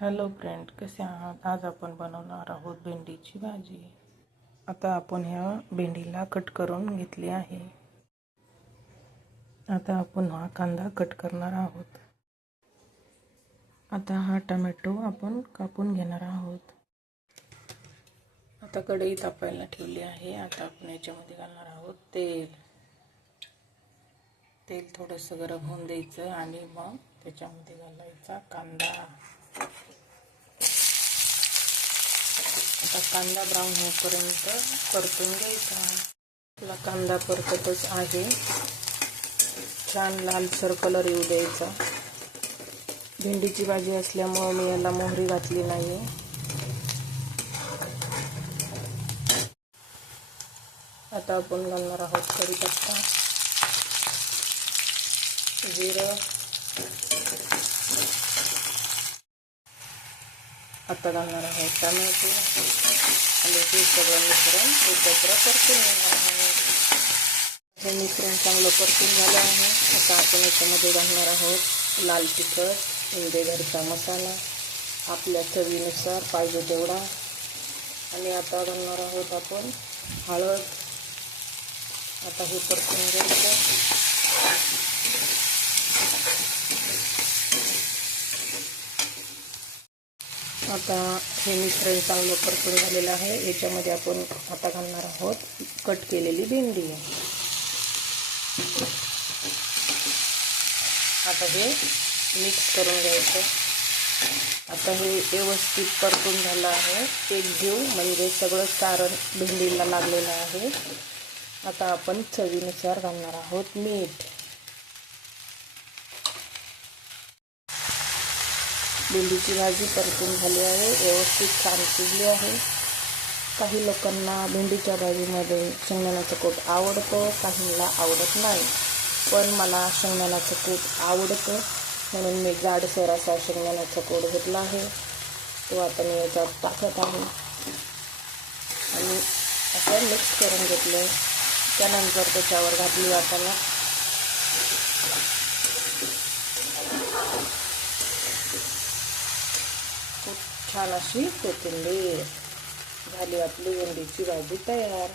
Hello friend, कसे आहात? आज आपण बनवणार आहोत भेंडीची भाजी. आता आपण ह्या भेंडीला कट करून घेतली आहे. आता आपण हा कांदा कट करणार आहोत. आता हा टोमॅटो आपण कापून घेणार आहोत. आता कढई तापायला ठेवली आहे. आता आपण याच्यामध्ये घालणार आहोत तेल. तेल थोडंसं गरम होऊन द्यायचं आणि मग त्याच्यामध्ये घालायचा कांदा. आता कांदा ब्राऊन होईपर्यंत परतून घ्यायचा. आपला कांदा परततच आहे. छान लालसर कलर येऊ द्यायचा. भेंडीची भाजी असल्यामुळे मी याला मोहरी घातली नाही. आता आपण घालणार आहोत कढीपत्ता, जिरं. आता घालणार आहोत टोमॅटो आणि हे सगळं मिश्रण एकत्र परतून घेणार आहोत. हे मिश्रण चांगलं परतून झालं आहे. आता आपण याच्यामध्ये घालणार आहोत लाल तिखट, हिंगे घरचा मसाला, आपल्या चवीनुसार पाहिजे तेवढा. आणि आता घालणार आहोत आपण हळद. आता हे परतून घ्यायचं. आता हे मिश्रण चांगलं परतून झालेलं आहे. याच्यामध्ये आपण आता घालणार आहोत कट केलेली भेंडी. आता हे मिक्स करून घ्यायचं. आता हे व्यवस्थित परतून झालं आहे. एक जीव म्हणजे सगळं सारण भेंडीला लागलेलं आहे. आता आपण चवीनुसार घालणार आहोत मीठ. भेंडीची भाजी परतून झाली आहे. व्यवस्थित छान शिजली आहे. काही लोकांना भेंडीच्या भाजीमध्ये शेंगदाण्याचं कूट आवडतं, काहींना आवडत नाही. पण मला शेंगदाण्याचं कूट आवडतं, म्हणून मी जाडसर असा शेंगदाण्याचा कूट घेतला आहे. तो आता मी याच्यात टाकत आहे आणि असं मिक्स करून घेतलं. त्यानंतर त्याच्यावर घातली वाटाणा. खूप छान अशी कोथिंबीर. झाली आपली भेंडीची भाजी तयार.